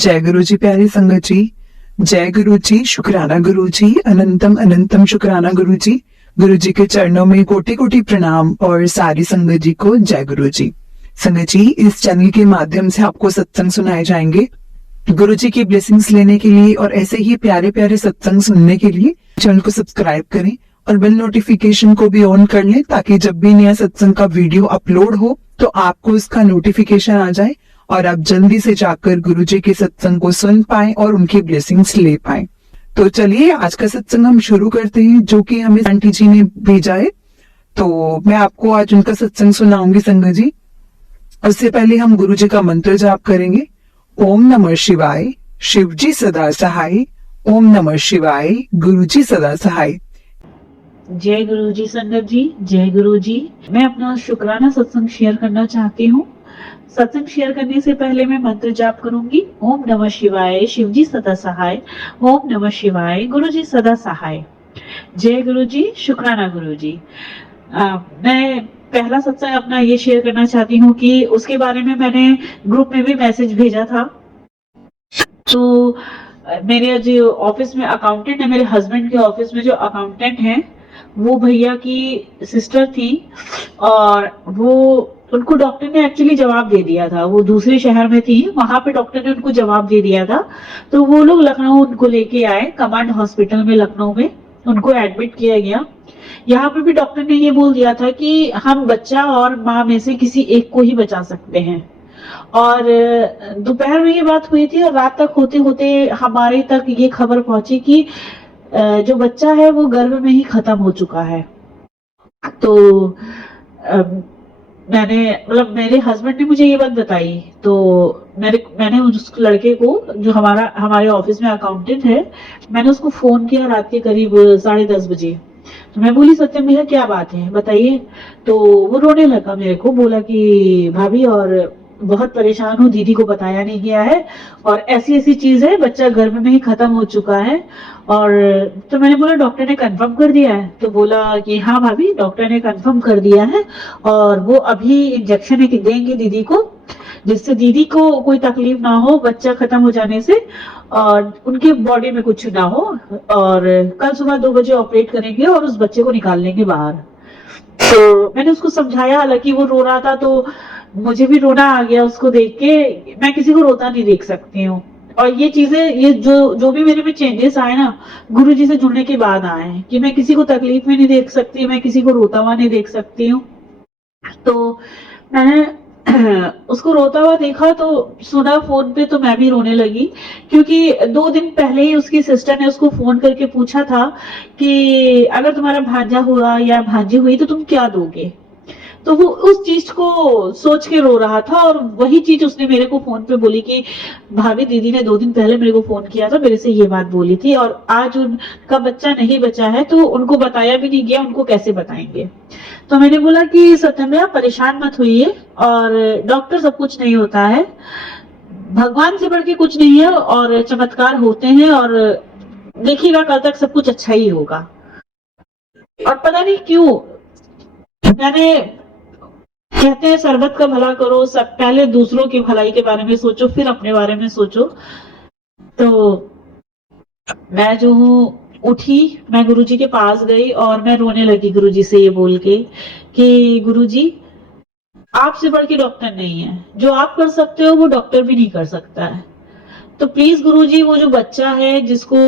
जय गुरु जी। प्यारे संगत जी, जय गुरु जी, शुक्राना गुरु जी, अनंतम अनंतम शुक्राना गुरु जी। गुरु जी के चरणों में कोटि कोटि प्रणाम और सारी संगत जी को जय गुरु जी। संगत जी, इस चैनल के माध्यम से आपको सत्संग सुनाए जाएंगे। गुरु जी की ब्लेसिंग्स लेने के लिए और ऐसे ही प्यारे प्यारे सत्संग सुनने के लिए चैनल को सब्सक्राइब करें और बेल नोटिफिकेशन को भी ऑन कर लें, ताकि जब भी नया सत्संग का वीडियो अपलोड हो तो आपको इसका नोटिफिकेशन आ जाए और आप जल्दी से जाकर गुरु जी के सत्संग को सुन पाएं और उनकी ब्लेसिंग्स ले पाएं। तो चलिए आज का सत्संग हम शुरू करते हैं, जो कि हमें आंटी जी ने भेजा है। तो मैं आपको आज उनका सत्संग सुनाऊंगी संगत जी। उससे पहले हम गुरु जी का मंत्र जाप करेंगे। ओम नमः शिवाय, शिव जी सदा सहाय। ओम नमः शिवाय, गुरु जी सदा सहाय। जय गुरु जी। संगत जी, जय गुरु जी। मैं अपना शुक्राना सत्संग शेयर करना चाहती हूँ। सत्संग शेयर करने से पहले मैं मंत्र जाप करूंगी। ओम नमः शिवाय, शिव जी सदा सहाय। ओम नमः शिवाय, गुरु जी सदा सहाय। जय गुरु जी, शुक्राना गुरु जी। मैं पहला सत्संग अपना ये शेयर करना चाहती हूँ कि उसके बारे में मैंने ग्रुप में भी मैसेज भेजा था। तो मेरे जो ऑफिस में अकाउंटेंट है, मेरे हस्बैंड के ऑफिस में जो अकाउंटेंट है, वो भैया की सिस्टर थी और वो उनको डॉक्टर ने एक्चुअली जवाब दे दिया था। वो दूसरे शहर में थी, वहां पे डॉक्टर ने उनको जवाब दे दिया था। तो वो लोग लखनऊ उनको लेके आए, कमांड हॉस्पिटल में लखनऊ में उनको एडमिट किया गया। यहाँ पे भी डॉक्टर ने ये बोल दिया था कि हम बच्चा और माँ में से किसी एक को ही बचा सकते हैं। और दोपहर में ये बात हुई थी और रात तक होते होते हमारे तक ये खबर पहुंची कि जो बच्चा है वो गर्भ में ही खत्म हो चुका है। तो मैंने मतलब मेरे हस्बैंड ने मुझे ये बात बताई। तो मैंने उस लड़के को, जो हमारे ऑफिस में अकाउंटेंट है, मैंने उसको फोन किया रात के करीब 10:30 बजे। तो मैं बोली सत्यम भैया क्या बात है बताइए। तो वो रोने लगा, मेरे को बोला कि भाभी और बहुत परेशान हूँ, दीदी को बताया नहीं गया है और ऐसी ऐसी चीज है, बच्चा गर्भ में ही खत्म हो चुका है। और तो मैंने बोला डॉक्टर ने कंफर्म कर दिया है? तो बोला कि हाँ भाभी डॉक्टर ने कंफर्म कर दिया है और वो अभी इंजेक्शन देंगे दीदी को, जिससे दीदी को कोई तकलीफ ना हो बच्चा खत्म हो जाने से और उनके बॉडी में कुछ ना हो। और कल सुबह 2 बजे ऑपरेट करेंगे और उस बच्चे को निकाल लेंगे बाहर। तो मैंने उसको समझाया, हालांकि वो रो रहा था तो मुझे भी रोना आ गया उसको देख के। मैं किसी को रोता नहीं देख सकती हूँ। और ये चीजें, ये जो भी मेरे में चेंजेस आए ना, गुरु जी से जुड़ने के बाद आए हैं कि मैं किसी को तकलीफ में नहीं देख सकती, मैं किसी को रोता हुआ नहीं देख सकती हूँ। तो मैंने उसको रोता हुआ देखा तो सुना फोन पे, तो मैं भी रोने लगी। क्योंकि 2 दिन पहले ही उसकी सिस्टर ने उसको फोन करके पूछा था कि अगर तुम्हारा भांजा हुआ या भांजी हुई तो तुम क्या दोगे। तो वो उस चीज को सोच के रो रहा था और वही चीज उसने मेरे को फोन पे बोली कि भाभी दीदी ने 2 दिन पहले मेरे को फोन किया था, मेरे से ये बात बोली थी और आज उनका बच्चा नहीं बचा है तो उनको बताया भी नहीं गया, उनको कैसे बताएंगे। तो मैंने बोला कि सत्यम भैया परेशान मत होइए, और डॉक्टर सब कुछ नहीं होता है, भगवान से बढ़ के कुछ नहीं है और चमत्कार होते हैं और देखिएगा कल तक सब कुछ अच्छा ही होगा। और पता नहीं क्यों मैंने, कहते हैं सरबत का भला करो, सब पहले दूसरों की भलाई के बारे में सोचो फिर अपने बारे में सोचो। तो मैं जो हूँ उठी, मैं गुरुजी के पास गई और मैं रोने लगी गुरुजी से ये बोल के कि गुरुजी आपसे बढ़ के डॉक्टर नहीं है, जो आप कर सकते हो वो डॉक्टर भी नहीं कर सकता है। तो प्लीज गुरुजी वो जो बच्चा है जिसको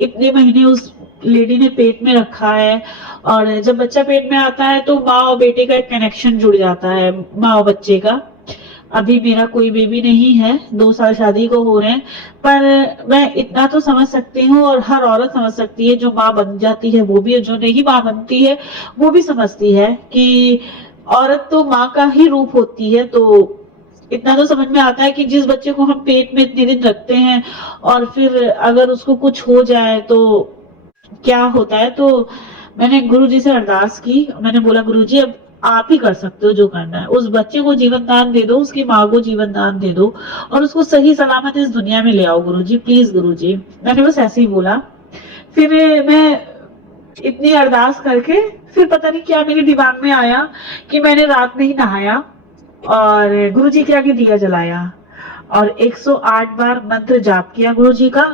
इतने महीने उस लेडी ने पेट में रखा है, और जब बच्चा पेट में आता है तो माँ और बेटे का एक कनेक्शन जुड़ जाता है, माँ और बच्चे का। अभी मेरा कोई बेबी नहीं है, 2 साल शादी को हो रहे हैं, पर मैं इतना तो समझ सकती हूँ और हर औरत समझ सकती है, जो माँ बन जाती है वो भी, जो नहीं माँ बनती है वो भी समझती है कि औरत तो माँ का ही रूप होती है। तो इतना तो समझ में आता है कि जिस बच्चे को हम पेट में इतने दिन रखते हैं और फिर अगर उसको कुछ हो जाए तो क्या होता है। तो मैंने गुरुजी से अरदास की, मैंने बोला गुरुजी अब आप ही कर सकते हो जो करना है, उस बच्चे को जीवन दान दे दो, उसकी माँ को जीवन दान दे दो और उसको सही सलामत इस दुनिया में ले आओ गुरुजी, प्लीज गुरुजी। मैंने बस ऐसे ही बोला। फिर मैं इतनी अरदास करके फिर पता नहीं क्या मेरे दिमाग में आया कि मैंने रात में ही नहाया और गुरुजी के आगे दिया जलाया और 108 बार मंत्र जाप किया गुरु जी का,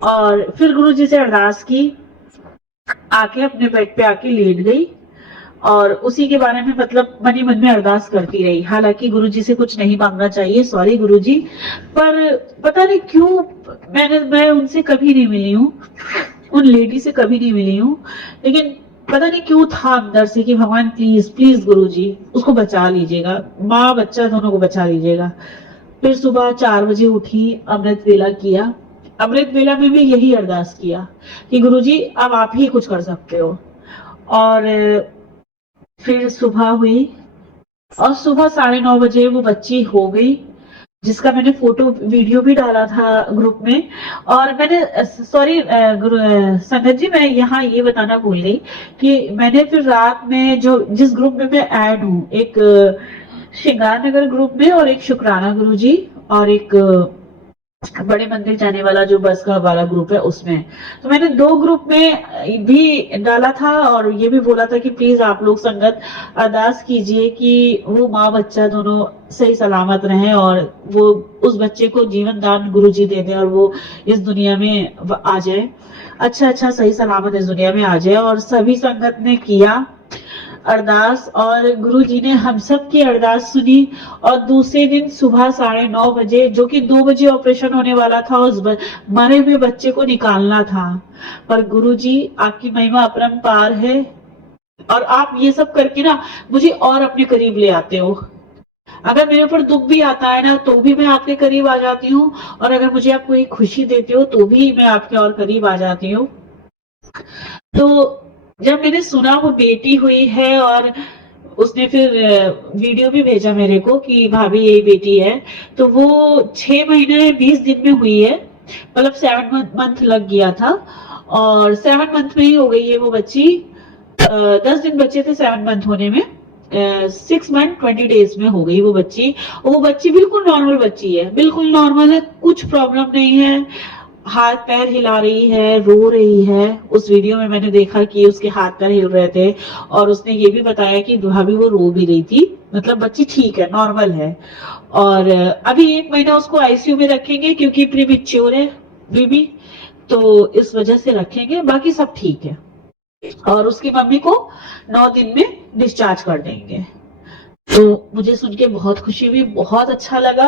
और फिर गुरु जी से अरदास की, आके अपने बेड पे आके लेट गई और उसी के बारे में मतलब मन ही मन में अरदास करती रही। हालांकि गुरुजी से कुछ नहीं मांगना चाहिए, सॉरी गुरुजी, पर पता नहीं क्यों मैं उनसे कभी नहीं मिली हूँ, उन लेडी से कभी नहीं मिली हूँ, लेकिन पता नहीं क्यों था अंदर से कि भगवान प्लीज प्लीज गुरुजी उसको बचा लीजिएगा, माँ बच्चा दोनों को बचा लीजिएगा। फिर सुबह 4 बजे उठी, अमृत वेला किया। अमृत वेला में भी यही अरदास किया कि गुरुजी अब आप ही कुछ कर सकते हो। और फिर सुबह हुई और सुबह 9:30 बजे वो बच्ची हो गई, जिसका मैंने फोटो वीडियो भी डाला था ग्रुप में। और मैंने सॉरी संगत जी, मैं यहाँ ये बताना भूल गई कि मैंने फिर रात में जो जिस ग्रुप में मैं ऐड हूँ, एक श्रृंगार नगर ग्रुप में और एक शुक्राना गुरु जी और एक बड़े मंदिर जाने वाला जो बस का वाला ग्रुप है उसमें, तो मैंने 2 ग्रुप में भी डाला था और ये भी बोला था कि प्लीज आप लोग संगत अरदास कीजिए कि वो माँ बच्चा दोनों सही सलामत रहें और वो उस बच्चे को जीवन दान गुरु जी दे दें और वो इस दुनिया में आ जाए, अच्छा सही सलामत इस दुनिया में आ जाए। और सभी संगत ने किया अरदास और गुरु जी ने हम सब की अरदास सुनी। और दूसरे दिन सुबह 9:30 बजे, जो कि 2 बजे ऑपरेशन होने वाला था, उस मरे हुए बच्चे को निकालना था, पर गुरु जी आपकी महिमा अपरंपार है और आप ये सब करके ना मुझे और अपने करीब ले आते हो। अगर मेरे ऊपर दुख भी आता है ना तो भी मैं आपके करीब आ जाती हूँ, और अगर मुझे आप कोई खुशी देते हो तो भी मैं आपके और करीब आ जाती हूँ। तो जब मैंने सुना वो बेटी हुई है और उसने फिर वीडियो भी भेजा मेरे को कि भाभी यही बेटी है, तो वो 6 महीने 20 दिन में हुई है, मतलब 7 मंथ लग गया था और 7 मंथ में ही हो गई है वो बच्ची। 10 दिन बच्चे थे 7 मंथ होने में, 6 मंथ 20 डेज में हो गई वो बच्ची। वो बच्ची बिल्कुल नॉर्मल बच्ची है, बिल्कुल नॉर्मल है, कुछ प्रॉब्लम नहीं है, हाथ पैर हिला रही है, रो रही है। उस वीडियो में मैंने देखा कि उसके हाथ पैर हिल रहे थे और उसने ये भी बताया कि भाभी वो रो भी रही थी, मतलब बच्ची ठीक है, नॉर्मल है। और अभी 1 महीना उसको आईसीयू में रखेंगे क्योंकि प्रीमेच्योर है बेबी, तो इस वजह से रखेंगे, बाकी सब ठीक है। और उसकी मम्मी को 9 दिन में डिस्चार्ज कर देंगे। तो मुझे सुन के बहुत खुशी हुई, बहुत अच्छा लगा।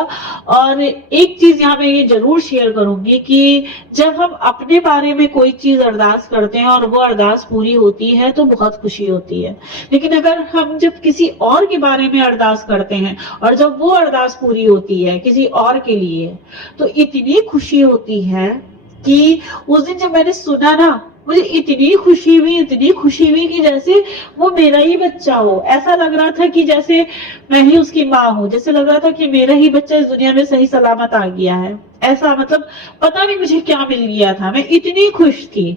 और एक चीज यहाँ मैं ये जरूर शेयर करूंगी कि जब हम अपने बारे में कोई चीज अरदास करते हैं और वो अरदास पूरी होती है तो बहुत खुशी होती है, लेकिन अगर हम जब किसी और के बारे में अरदास करते हैं और जब वो अरदास पूरी होती है किसी और के लिए, तो इतनी खुशी होती है कि उस दिन जब मैंने सुना ना, मुझे इतनी खुशी हुई कि जैसे वो मेरा ही बच्चा हो। ऐसा लग रहा था कि जैसे मैं ही उसकी माँ हूँ, जैसे लग रहा था कि मेरा ही बच्चा इस दुनिया में सही सलामत आ गया है। ऐसा मतलब पता नहीं मुझे क्या मिल गया था, मैं इतनी खुश थी,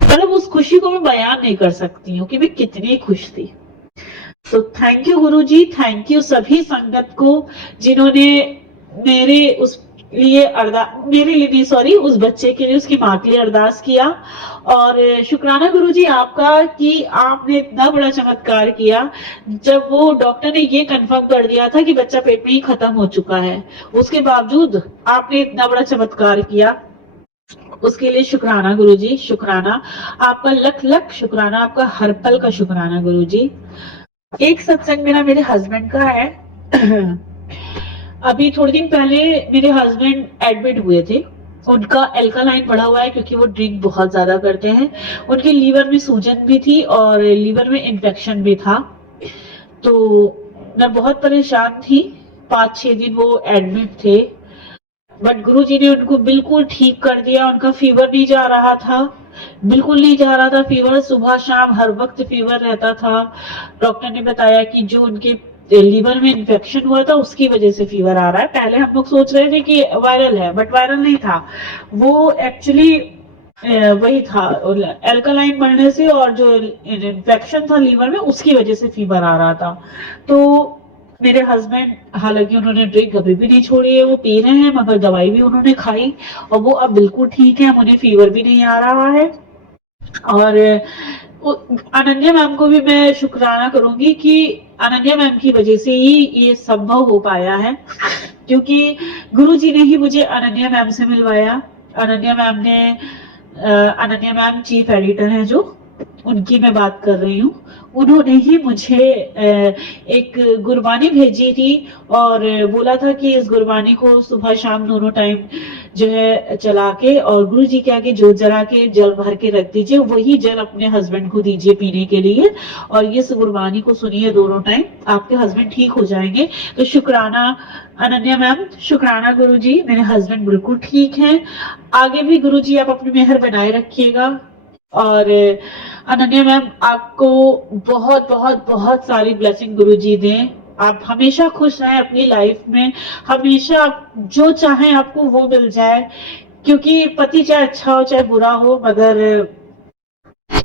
मतलब उस खुशी को मैं बयान नहीं कर सकती हूँ कि मैं कितनी खुश थी। तो thank you Guru ji, thank you सभी संगत को जिन्होंने मेरे उस लिए मेरे लिए नहीं, सॉरी, उस बच्चे के लिए, उसकी माँ के लिए अरदास किया। और शुक्राना गुरु जी आपका कि आपने इतना बड़ा चमत्कार किया। जब वो डॉक्टर ने ये कंफर्म कर दिया था कि बच्चा पेट में ही खत्म हो चुका है, उसके बावजूद आपने इतना बड़ा चमत्कार किया, उसके लिए शुक्राना गुरु जी, शुक्राना आपका, लख लख शुक्राना आपका, हर पल का शुक्राना गुरु जी। एक सत्संग मेरे हस्बैंड का है। अभी थोड़े दिन पहले मेरे हस्बैंड एडमिट हुए थे, उनका एल्कालाइन बढ़ा हुआ है क्योंकि वो ड्रिंक बहुत ज्यादा करते हैं, उनके लीवर में सूजन भी थी और लीवर में इन्फेक्शन भी था। तो मैं बहुत परेशान थी, 5-6 दिन वो एडमिट थे, बट गुरुजी ने उनको बिल्कुल ठीक कर दिया। उनका फीवर नहीं जा रहा था, बिल्कुल नहीं जा रहा था फीवर, सुबह शाम हर वक्त फीवर रहता था। डॉक्टर ने बताया कि जो उनके लीवर में इन्फेक्शन हुआ था उसकी वजह से फीवर आ रहा है। पहले हम लोग सोच रहे थे कि वायरल है, बट वायरल नहीं था, वो एक्चुअली वही था, एल्कालाइन बढ़ने से और जो इन्फेक्शन था लीवर में उसकी वजह से फीवर आ रहा था। तो मेरे हस्बैंड, हालांकि उन्होंने ड्रिंक कभी भी नहीं छोड़ी है, वो पी रहे हैं, मगर दवाई भी उन्होंने खाई और वो अब बिल्कुल ठीक है, उन्हें फीवर भी नहीं आ रहा है। और अनन्या मैम को भी मैं शुक्राना करूंगी कि अनन्या मैम की वजह से ही ये संभव हो पाया है, क्योंकि गुरुजी ने ही मुझे अनन्या मैम से मिलवाया। अनन्या मैम ने अनन्या मैम चीफ एडिटर हैं जो, उनकी मैं बात कर रही हूँ। उन्होंने ही मुझे एक गुरबानी भेजी थी और बोला था कि इस गुरबानी को सुबह शाम दोनों टाइम जो है चला के और गुरु जी के आगे जोत जला के जल भर के रख दीजिए, वही जल अपने हस्बैंड को दीजिए पीने के लिए, और ये गुरबानी को सुनिए दोनों टाइम, आपके हस्बैंड ठीक हो जाएंगे। तो शुक्राना अनन्या मैम, शुक्राना गुरुजी, मेरे हस्बैंड बिल्कुल ठीक हैं। आगे भी गुरुजी आप अपनी मेहर बनाए रखिएगा। और अनन्या मैम, आपको बहुत बहुत बहुत सारी ब्लेसिंग गुरुजी दें। आप हमेशा खुश रहें अपनी लाइफ में, हमेशा जो चाहें आपको वो मिल जाए, क्योंकि पति चाहे अच्छा हो चाहे बुरा हो, मगर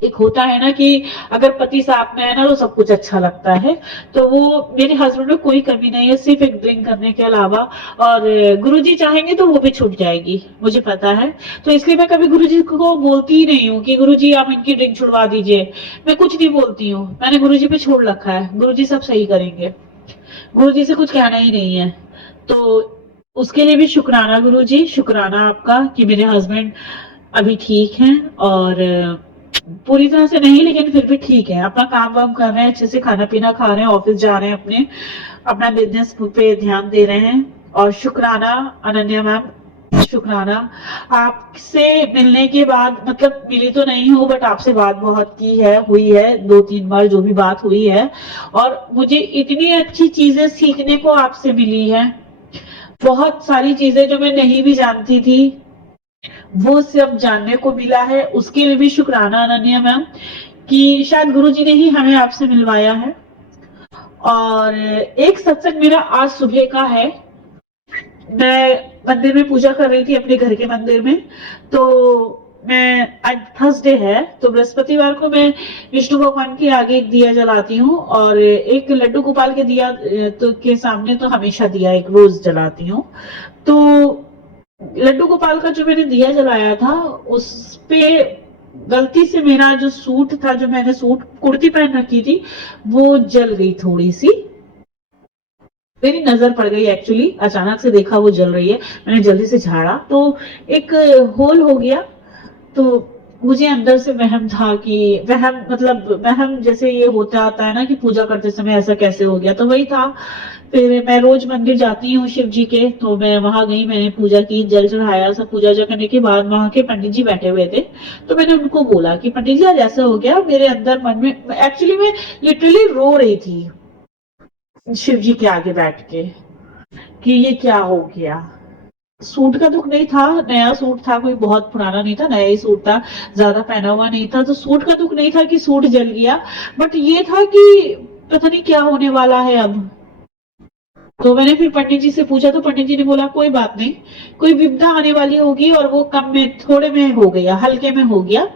एक होता है ना कि अगर पति साथ में है ना तो सब कुछ अच्छा लगता है। तो वो मेरे हस्बैंड में कोई कमी नहीं है, सिर्फ एक ड्रिंक करने के अलावा। और गुरुजी चाहेंगे तो वो भी छूट जाएगी, मुझे पता है। तो इसलिए मैं कभी गुरुजी को बोलती ही नहीं हूँ कि गुरुजी आप इनकी ड्रिंक छुड़वा दीजिए, मैं कुछ नहीं बोलती हूँ। मैंने गुरुजी पे छोड़ रखा है, गुरुजी सब सही करेंगे, गुरुजी से कुछ कहना ही नहीं है। तो उसके लिए भी शुक्राना गुरुजी, शुक्राना आपका कि मेरे हस्बैंड अभी ठीक हैं, और पूरी तरह से नहीं लेकिन फिर भी ठीक है, अपना काम वाम कर रहे हैं, अच्छे से खाना पीना खा रहे हैं, ऑफिस जा रहे हैं, अपना बिजनेस पे ध्यान दे रहे हैं। और शुक्राना अनन्या मैम, शुक्राना आपसे मिलने के बाद, मतलब मिली तो नहीं हूँ बट आपसे बात बहुत की है, हुई है 2-3 बार जो भी बात हुई है, और मुझे इतनी अच्छी चीजें सीखने को आपसे मिली है। बहुत सारी चीजें जो मैं नहीं भी जानती थी वो सब जानने को मिला है। उसके लिए भी शुक्राना अनन्या मैम कि शायद गुरुजी ने ही हमें आपसे मिलवाया है। और एक सत्संग मेरा आज सुबह का है, मैं मंदिर में पूजा कर रही थी अपने घर के मंदिर में। तो मैं आज थर्सडे है तो बृहस्पतिवार को मैं विष्णु भगवान के आगे एक दिया जलाती हूँ, और एक लड्डू गोपाल के दिया तो के सामने तो हमेशा दिया एक रोज जलाती हूँ। तो लड्डू गोपाल का जो मैंने दिया जलाया था उस पे गलती से मेरा जो सूट था, जो मैंने सूट कुर्ती पहन रखी थी, वो जल गई थोड़ी सी, मेरी नजर पड़ गई एक्चुअली, अचानक से देखा वो जल रही है, मैंने जल्दी से झाड़ा तो एक होल हो गया। तो मुझे अंदर से वहम था कि वहम मतलब वहम जैसे ये होता आता है ना कि पूजा करते समय ऐसा कैसे हो गया, तो वही था। फिर मैं रोज मंदिर जाती हूँ शिव जी के, तो मैं वहां गई, मैंने पूजा की, जल चढ़ाया, सब पूजा करने के बाद वहां के पंडित जी बैठे हुए थे। तो मैंने उनको बोला कि पंडित जी आज ऐसा हो गया, मेरे अंदर मन में एक्चुअली मैं लिटरली रो रही थी शिव जी के आगे बैठ के कि ये क्या हो गया। सूट का दुख नहीं था, नया सूट था, कोई बहुत पुराना नहीं था, नया ही सूट था, ज्यादा पहना हुआ नहीं था, तो सूट का दुख नहीं था कि सूट जल गया, बट ये था कि पता नहीं क्या होने वाला है अब। तो मैंने फिर पंडित जी से पूछा तो पंडित जी ने बोला कोई बात नहीं, कोई विपदा आने वाली होगी और वो कम में थोड़े में हो गया, हल्के में हो गया,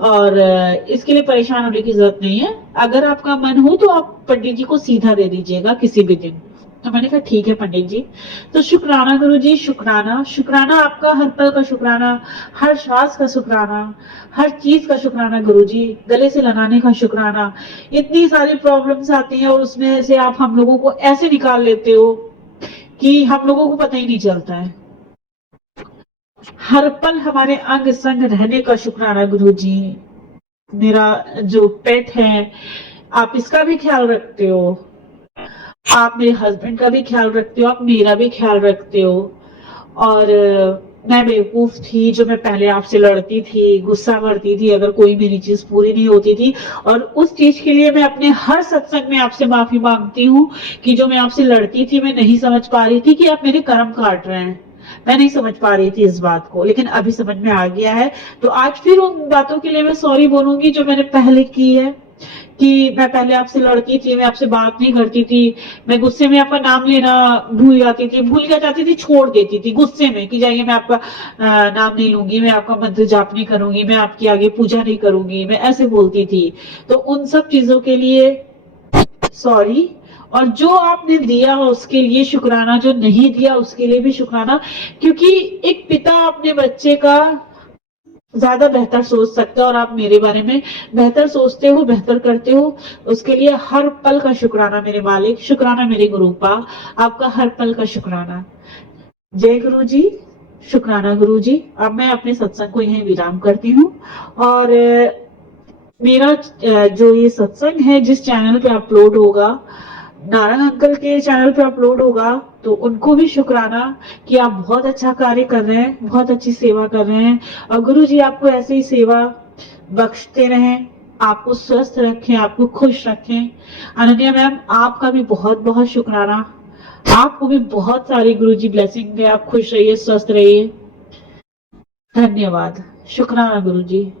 और इसके लिए परेशान होने की जरूरत नहीं है। अगर आपका मन हो तो आप पंडित जी को सीधा दे दीजिएगा किसी भी दिन। तो मैंने कहा ठीक है पंडित जी। तो शुक्राना गुरु जी, शुक्राना, शुक्राना आपका, हर पल का शुक्राना, हर श्वास का शुक्राना, हर चीज का शुक्राना गुरु जी, गले से लगाने का शुक्राना। इतनी सारी प्रॉब्लम्स आती हैं और उसमें से आप हम लोगों को ऐसे निकाल लेते हो कि हम लोगों को पता ही नहीं चलता है। हर पल हमारे अंग संग रहने का शुक्राना गुरु जी। मेरा जो पेट है आप इसका भी ख्याल रखते हो, आप मेरे हस्बैंड का भी ख्याल रखते हो, आप मेरा भी ख्याल रखते हो। और मैं बेवकूफ थी जो मैं पहले आपसे लड़ती थी, गुस्सा करती थी अगर कोई मेरी चीज पूरी नहीं होती थी, और उस चीज के लिए मैं अपने हर सत्संग में आपसे माफी मांगती हूँ कि जो मैं आपसे लड़ती थी, मैं नहीं समझ पा रही थी कि आप मेरे कर्म काट रहे हैं, मैं नहीं समझ पा रही थी इस बात को, लेकिन अभी समझ में आ गया है। तो आज फिर उन बातों के लिए मैं सॉरी बोलूंगी जो मैंने पहले की है, कि मैं पहले आपसे लड़ती थी, मैं आपसे बात नहीं करती थी, मैं गुस्से में आपका नाम लेना भूल जाती थी, भूल क्या जाती थी, छोड़ देती थी गुस्से में कि जाइए मैं आपका नाम नहीं लूंगी, मैं आपका मंत्र जाप नहीं करूंगी, मैं आपके आगे पूजा नहीं करूंगी, मैं ऐसे बोलती थी। तो उन सब चीजों के लिए सॉरी, और जो आपने दिया उसके लिए शुक्राना, जो नहीं दिया उसके लिए भी शुक्राना, क्योंकि एक पिता अपने बच्चे का ज्यादा बेहतर सोच सकता है, और आप मेरे बारे में बेहतर सोचते हो, बेहतर करते हो, उसके लिए हर पल का शुक्राना मेरे मालिक, शुक्राना मेरे गुरुपा, आपका हर पल का शुक्राना। जय गुरु जी, शुक्राना गुरु जी। अब मैं अपने सत्संग को यहीं विराम करती हूँ और मेरा जो ये सत्संग है जिस चैनल पे अपलोड होगा, नारायण अंकल के चैनल पे अपलोड होगा, तो उनको भी शुक्राना कि आप बहुत अच्छा कार्य कर रहे हैं, बहुत अच्छी सेवा कर रहे हैं और गुरु जी आपको ऐसे ही सेवा बख्शते रहें, आपको स्वस्थ रखें, आपको खुश रखें। अनन्या मैम, आपका भी बहुत बहुत शुक्राना, आपको भी बहुत सारी गुरु जी ब्लेसिंग दे, आप खुश रहिए, स्वस्थ रहिए। धन्यवाद, शुक्राना गुरु जी।